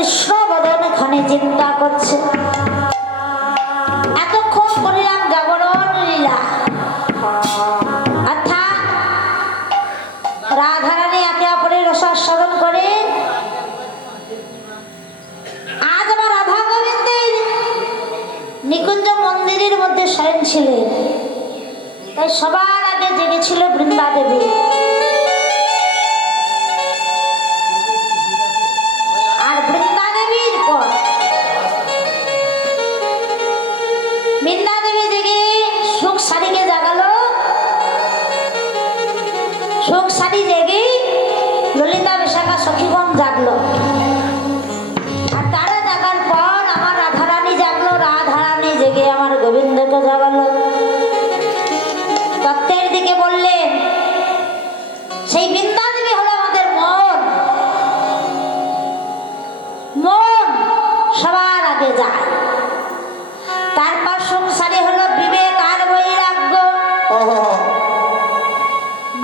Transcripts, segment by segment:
কৃষ্ণ বদন এখানে চিন্তা করছে। এতক্ষণ করিলাম জাগরণ লীলা, অর্থাৎ রাধারানী একে অপরের রসাস্বাদন করে। আজ আমার রাধা গোবিন্দের নিকুঞ্জ মন্দিরের মধ্যে শয়ন ছিলেন, তাই সবার আগে জেগেছিল বৃন্দা দেবী। আর বৃন্দা দেবীর পর বৃন্দা দেবী জেগে সুখ সারিকে জাগালো। সুখ সারি জেগে ললিতা বিশাখা সখীগণ জাগলো। আর তারা জাগার পর আমার রাধারানী জাগলো। রাধারানী জেগে আমার গোবিন্দকে জাগালো। তত্ত্বের দিকে বললেন, সেই বৃন্দা দেবী হলো আমাদের মন। মন সবার আগে যায়, তারপর সংসারে হলো বিবেক আর বৈরাগ্য।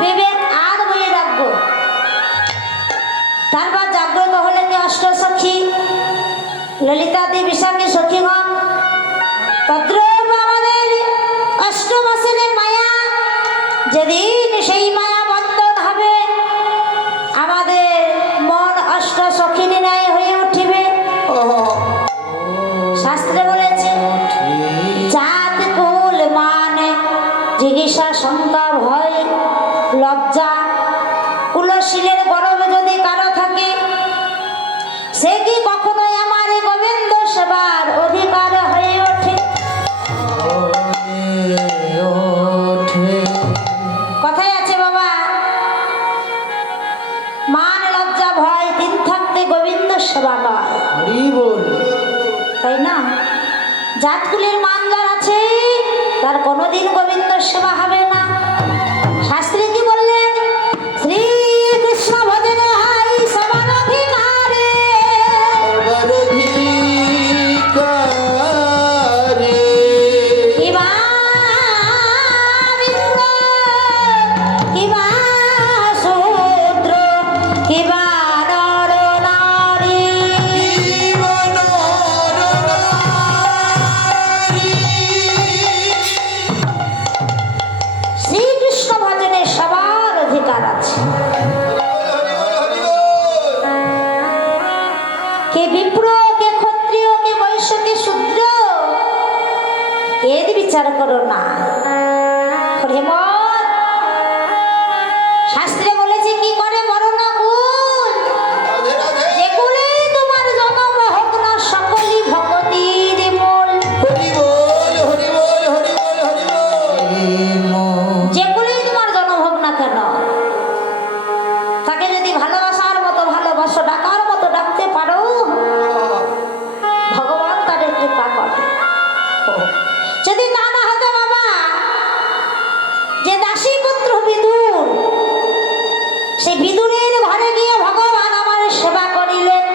বিবেক আর বৈরাগ্য, তারপর জাগ্রত হলেন যে অষ্টসখী ললিতা দেবী বিশাখী সখীগণ। তদ্রূপ আমাদের অষ্টমাসের মায়া, যেদিন সেই মায়া বন্ধন হবে আমাদের মন অষ্ট সখীর ন্যায় হয়ে উঠিবে। শাস্ত্রে বলেছে, জাত কুল মান জিজ্ঞাসা শঙ্কা ভয় লজ্জা কুলশীলের গরব যদি কারো থাকে, সে কি কখনোই আমার গোবিন্দ সেবার অধিকার হয়ে ওঠে? কথাই আছে বাবা, মান লজ্জা ভয় তিন থাকতে গোবিন্দ সেবা নয়, তাই না? জাতকুলের মান যার আছে তার কোনোদিন গোবিন্দ সেবা হবে না। শাস্ত্রে কি বললেন? শ্রী কৃষ্ণ ভজন হাই সবার অধিকারে, কিবা বিপ্র কিবা শূদ্র কিবা নর নারী। শ্রীকৃষ্ণ ভজনে সবার অধিকার আছে। কে বিপ্র, কে ক্ষত্রিয়, কে বৈশ্য, কে শূদ্র, এর বিচার করো না। শাস্ত্রে বলেছে কি করে বর্ণ কুল, যে কুলে তোমার জন্ম হোক না সকলই ভগতির মূল। যে কুলেই তোমার জন্ম হোক না কেন, তাকে যদি ভালোবাসার মতো ভালোবাসো, ডাকার মতো ডাকতে পারো, ভগবান তাদের কৃপা করে। যদি তা না হতো বাবা, যে দাসী পুত্র বিদুর, সেই বিদুরের ঘরে গিয়ে ভগবান আমার সেবা করিলেন।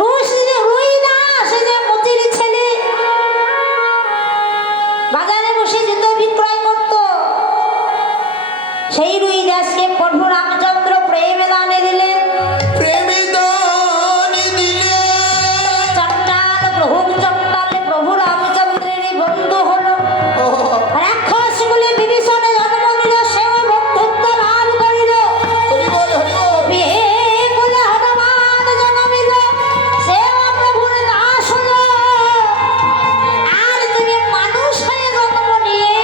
রুই দাস, যে মতির ছেলে, বাজারে বসে যেত বিক্রয় করত, সেই রুই দাসকে প্রভু রামচন্দ্র প্রেমে দানে দিলেন। চণ্ডাল প্রভু রামচন্দ্রের বন্ধু হলো। রাক্ষস বলে বিভীষণে জন্ম নিল, সেও বন্ধুত্ব লাভ করিল। বিয়ে বলে হনুমান জন্মিল, সেও প্রভুর দাস হলো। আর তুমি মানুষ হয়ে জন্ম নিয়ে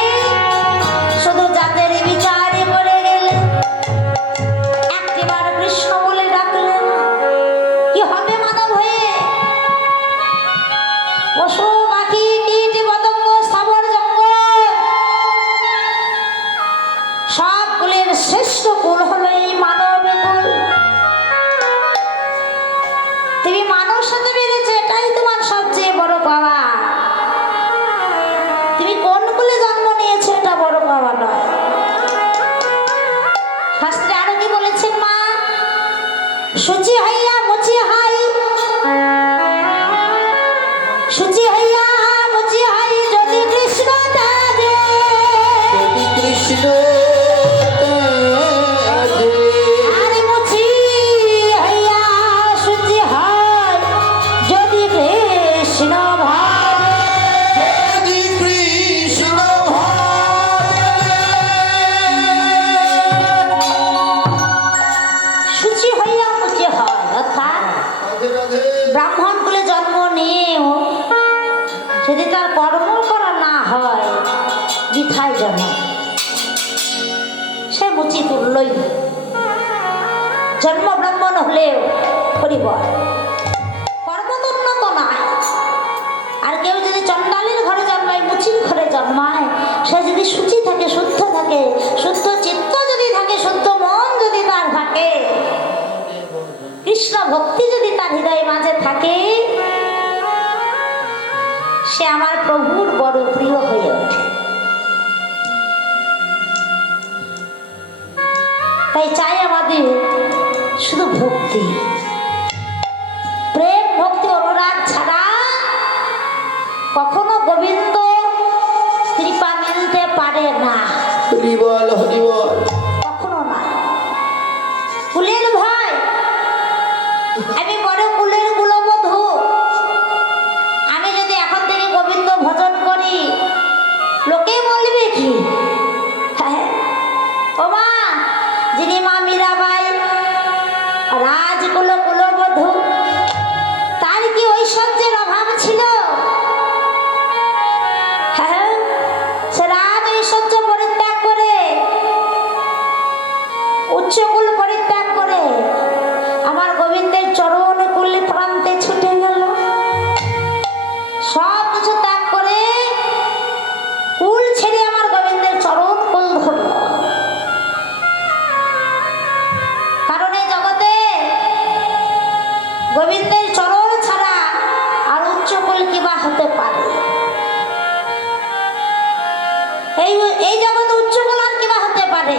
শুধু জাতের বিচার করে গেলে। একটিবার কৃষ্ণ বলে ডাকলেন, কি হবে মানব হয়ে? পশু পাখি কীট পতঙ্গ স্থাবর জঙ্গল সব কুলের শ্রেষ্ঠ কুল হলো এই মানব কুল। তুমি মানুষ হতে পেরেছে, এটাই তোমার সবচেয়ে বড় পাওয়া। তুমি কোন কুলে জন্ম নিয়েছো এটা বড় পাওয়া নয়। শাস্ত্রে আরো কি বলেছেন মা? শুচি হইয়া মুচি হাই, শুচি হইয়া মুচি হাই যদি কৃষ্ণ তাজে, আর মুচি হইয়া তুল্যই জন্ম ব্রাহ্মণ হলেও পরিবার কর্ম তো উন্নত নয়। আর কেউ যদি চণ্ডালের ঘরে জন্মায়, মুচির ঘরে জন্মায়, সে যদি শুচি থাকে, শুদ্ধ থাকে, শুদ্ধ চিত্ত যদি থাকে, শুদ্ধ মন যদি তার থাকে, কৃষ্ণ ভক্তি যদি তার হৃদয় মাঝে থাকে, সে আমার প্রভুর বড় প্রিয় হয়ে ওঠে। তাই চাই আমাদের শুধু ভক্তি, প্রেম, ভক্তি, অনুরাগ ছাড়া কখনো গোবিন্দ কৃপা মিলতে পারে না। হরিবল হরিবল। কখনো না। কুলের ভাই, আমি বড় কুলের কুলবধূ, আমি যদি এখন থেকে গোবিন্দ ভজন করি, লোকে বলবে কি? হ্যাঁ, ও মা, যিনি মা মীরাবাই রাজকুল কুলবধূ, তার কি ঐশ্বর্যের অভাব ছিল? হ্যাঁ, সে রাজ ঐশ্বর্য পরিত্যাগ করে, উচ্চকুল পরিত্যাগ করে আমার গোবিন্দের চরণ কুল প্রান্তে ছুটে গেল। সব কিছু ত্যাগ করে কুল ছেড়ে আমার গোবিন্দের চরণ কুল ধরল। কারণ এই জগতে গোবিন্দের চরণ ছাড়া আর উচ্চকুল কিবা হতে পারে? এই জগতে উচ্চকুল আর কিবা হতে পারে?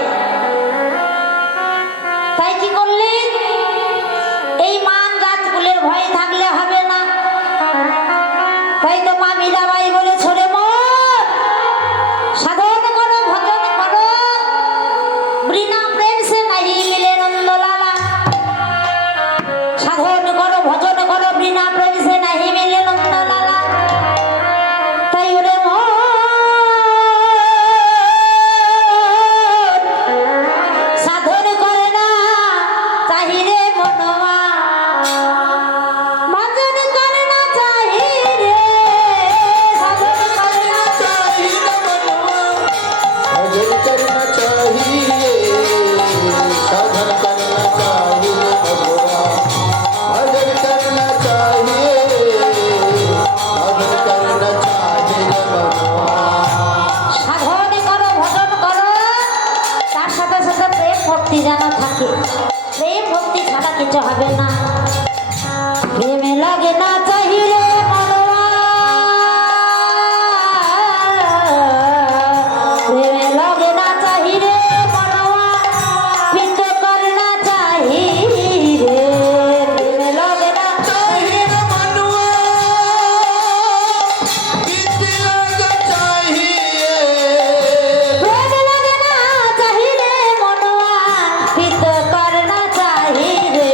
তাই কি করলেন? এই মান জাত কুলের ভয় থাকলে হবে না। তাই তো মা মীরাবাই বলে, ছোড়ে মন, সাধন করো, ভজন করো, বিনা প্রেম সে নাহি মিলে নন্দলালা। সাধন করো, ভজন করো, বিনা প্রেম সে নাহি মিলে নন্দলালা। তাই ওরে মন, সাধন করে না চাহিরে মনোয়া, ভজন করে না চাহিরে, সাধন করে না চাহিদা মনোয়া, ভজন করনা चाहिए, साधन करना चाहिए मनुआ, भजन करना चाहिए, साधन करना चाहिए मनुआ। সাধন করো, ভজন করো, তার সাথে সাথে প্রেম ভক্তি যেন থাকে। প্রেম ভক্তি ছাড়া কিছু হবে না। প্রেমে লাগে না চাহিরে মনোয়া, প্রেমে লাগে না চাহিরে মনোয়া, পিত করনা চাহিরে, প্রেমে লাগে না চাহিরে मनुआ, गीत लगा चाहिए, प्रेम लगे ना चाहिए मनवा, पित करना चाहिए।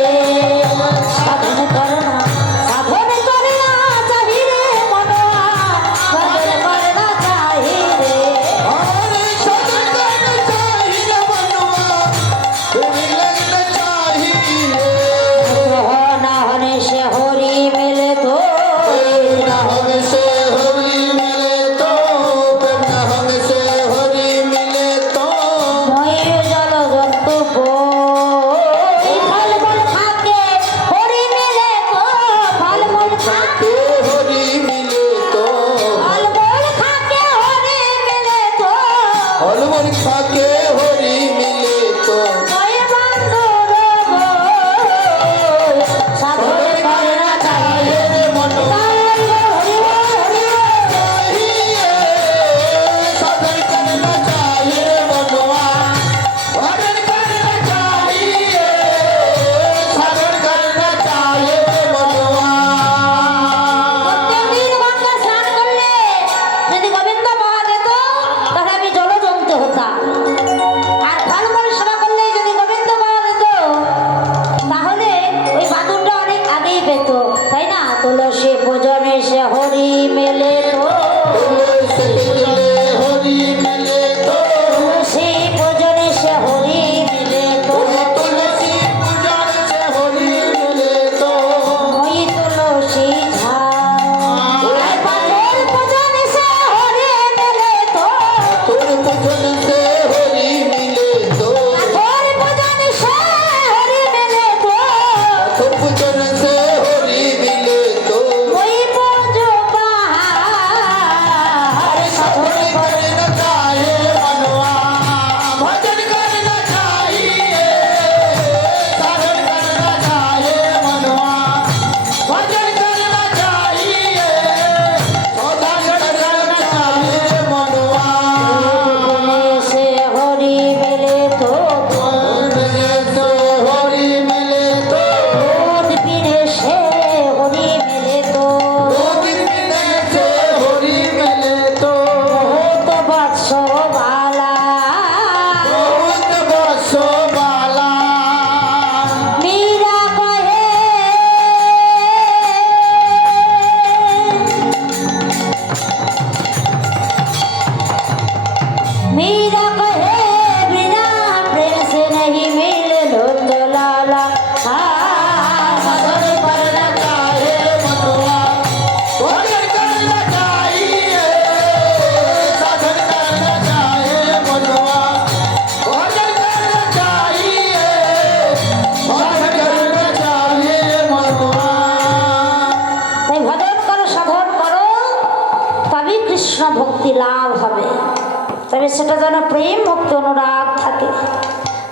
তবে সেটা যেন প্রেম মুক্ত অনুরাগ থাকে।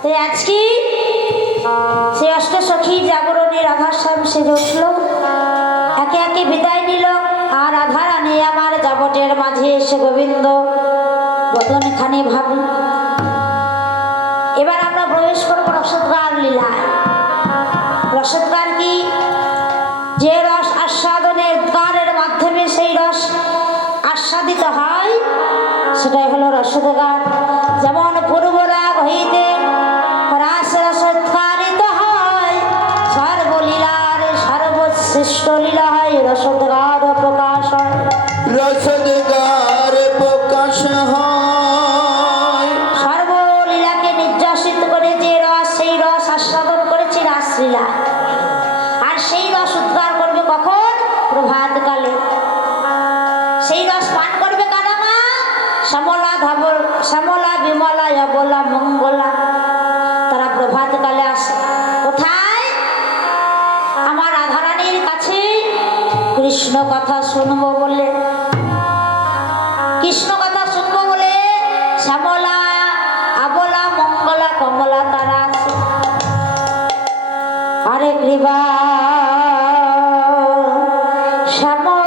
তাই আজকে সে অষ্টসখী জাগরণী রাধার স্বামী সেজে উঠল, একে একে বিদায় নিল। আর রাধা রানী আমার জাবটের মাঝে এসে গোবিন্দ বদনখানি ভাবি। এবার আমরা প্রবেশ করবো রসদগার লীলায়। রসদগার কি? যে রস আস্বাদনের গানের মাধ্যমে সেই রস আস্বাদিত হয়, সেটাই হলো রসদগার। যেমন পূর্বরাগ হইতে রাস রসোৎকারিত হয়, সর্বলীলার সর্বশ্রেষ্ঠ লীলা হয় রসদগার প্রকাশ হয়। রসদগার প্রকাশ হয়। সর্বলীলাকে নির্যাসিত করে যে রস, সেই রস আস্বাদন করেছে রাসলীলা। আর সেই রস উদ্গার করবে কখন? প্রভাতকালে। সেই রস পান করবে কারা মা? শ্যামলা ধবল, শ্যামলা বিমলা অবলা মঙ্গলা। তারা প্রভাতকালে আসে কোথায়? আমার রাধারানীর কাছে কৃষ্ণ কথা শুনবো বলে। কৃষ্ণ কথা শুনবো বলে শ্যামলা আবলা মঙ্গলা কমলা তারা আছে। আরে কৃপা শ্যামলা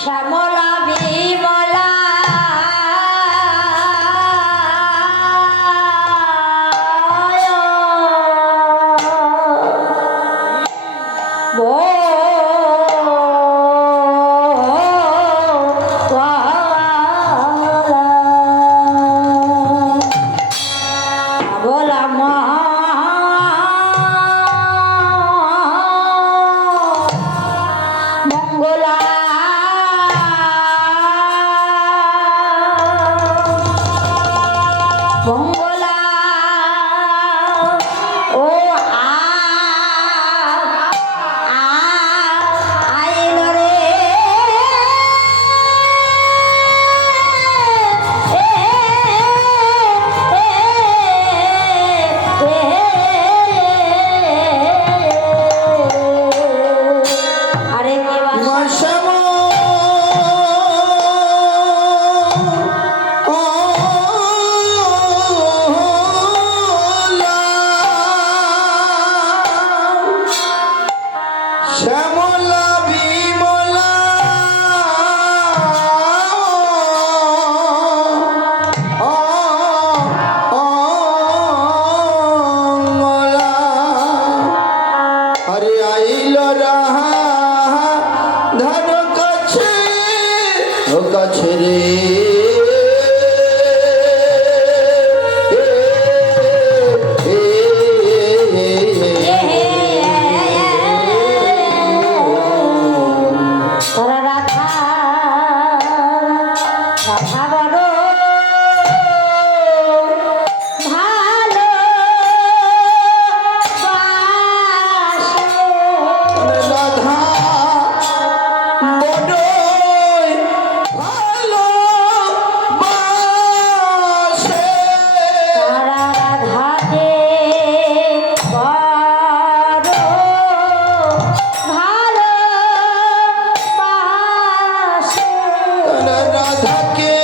শ্যামলা বিমলা বলা মঙ্গলা মঙ্গলা ও আইল রে আরে শ্যামলা বিমলা মলা। আরে আইল রাহা ধন কাছে ও কাছে রে। তারা রাধা রাধা বড় ভালো রাধা বড়ই ভালো বাসে। তারা রাধাকে বড় ভালো রাধাকে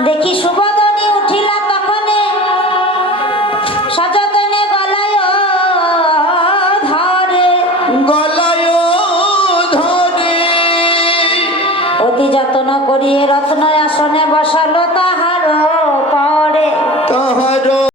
দেখি সুবদনী উঠিলা তখনে সযতনে গলায় ধরে গলায় ধরে অতি যত্ন করিয়ে রত্ন আসনে বসালো তাহা